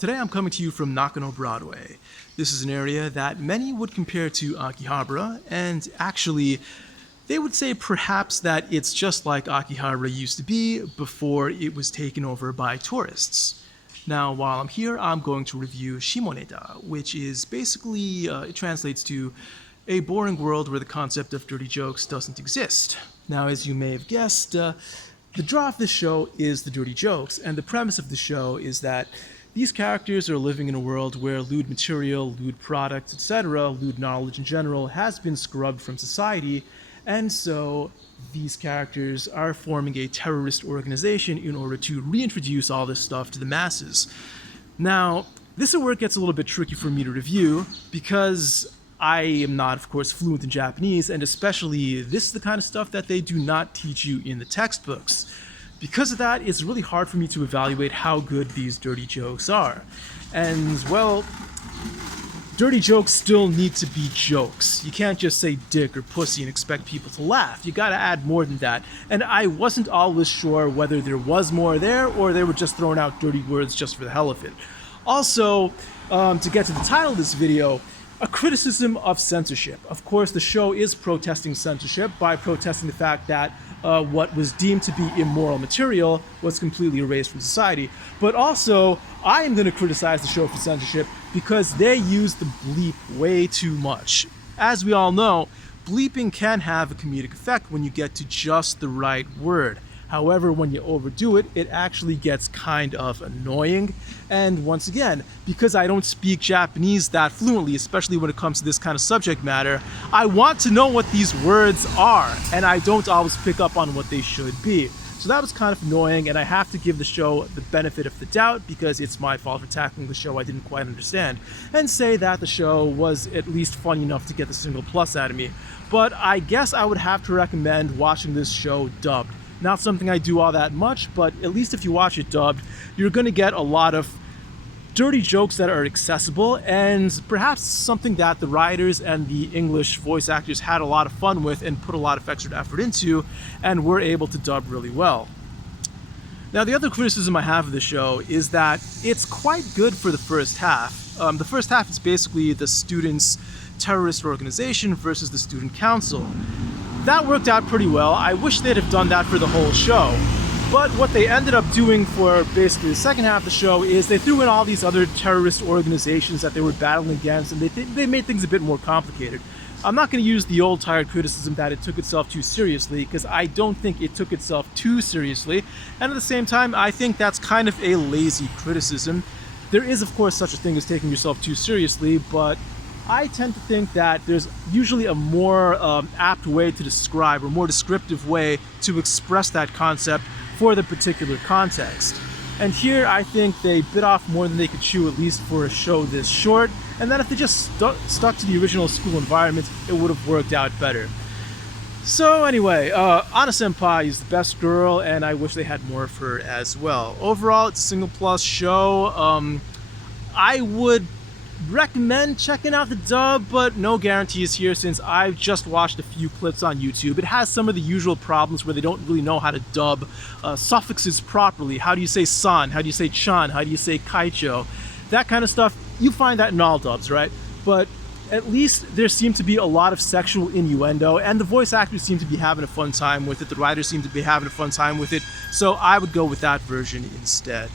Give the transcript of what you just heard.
Today I'm coming to you from Nakano Broadway. This is an area that many would compare to Akihabara, and actually they would say perhaps that it's just like Akihabara used to be before it was taken over by tourists. Now while I'm here, I'm going to review Shimoneta, which is basically, it translates to a boring world where the concept of dirty jokes doesn't exist. Now as you may have guessed, the draw of this show is the dirty jokes, and the premise of the show is that these characters are living in a world where lewd material, lewd products, etc., lewd knowledge in general, has been scrubbed from society, and so these characters are forming a terrorist organization in order to reintroduce all this stuff to the masses. Now, this is where it gets a little bit tricky for me to review, because I am not, of course, fluent in Japanese, and especially this is the kind of stuff that they do not teach you in the textbooks. Because of that, it's really hard for me to evaluate how good these dirty jokes are. And, well, dirty jokes still need to be jokes. You can't just say dick or pussy and expect people to laugh. You gotta add more than that. And I wasn't always sure whether there was more there or they were just throwing out dirty words just for the hell of it. Also, to get to the title of this video, a criticism of censorship. Of course, the show is protesting censorship by protesting the fact that what was deemed to be immoral material was completely erased from society. But also, I am going to criticize the show for censorship because they use the bleep way too much. As we all know, bleeping can have a comedic effect when you get to just the right word. However, when you overdo it, it actually gets kind of annoying. And once again, because I don't speak Japanese that fluently, especially when it comes to this kind of subject matter, I want to know what these words are, and I don't always pick up on what they should be. So that was kind of annoying, and I have to give the show the benefit of the doubt because it's my fault for tackling the show I didn't quite understand, and say that the show was at least funny enough to get the single plus out of me. But I guess I would have to recommend watching this show dubbed. Not something I do all that much, but at least if you watch it dubbed, you're going to get a lot of dirty jokes that are accessible, and perhaps something that the writers and the English voice actors had a lot of fun with and put a lot of extra effort into, and were able to dub really well. Now, the other criticism I have of the show is that it's quite good for the first half. The first half is basically the students' terrorist organization versus the student council. That worked out pretty well. I wish they'd have done that for the whole show. But what they ended up doing for basically the second half of the show is they threw in all these other terrorist organizations that they were battling against, and they made things a bit more complicated. I'm not going to use the old tired criticism that it took itself too seriously, because I don't think it took itself too seriously, and at the same time I think that's kind of a lazy criticism. There is of course such a thing as taking yourself too seriously, but I tend to think that there's usually a more apt way to describe, or more descriptive way to express that concept for the particular context. And here I think they bit off more than they could chew, at least for a show this short, and that if they just stuck to the original school environment, it would have worked out better. So anyway, Anna Senpai is the best girl, and I wish they had more of her as well. Overall, it's a single plus show. I would recommend checking out the dub, but no guarantees here since I've just watched a few clips on YouTube. It has some of the usual problems where they don't really know how to dub suffixes properly. How do you say san? How do you say chan? How do you say kaicho? That kind of stuff, you find that in all dubs, right? But at least there seems to be a lot of sexual innuendo, and the voice actors seem to be having a fun time with it. The writers seem to be having a fun time with it, so I would go with that version instead.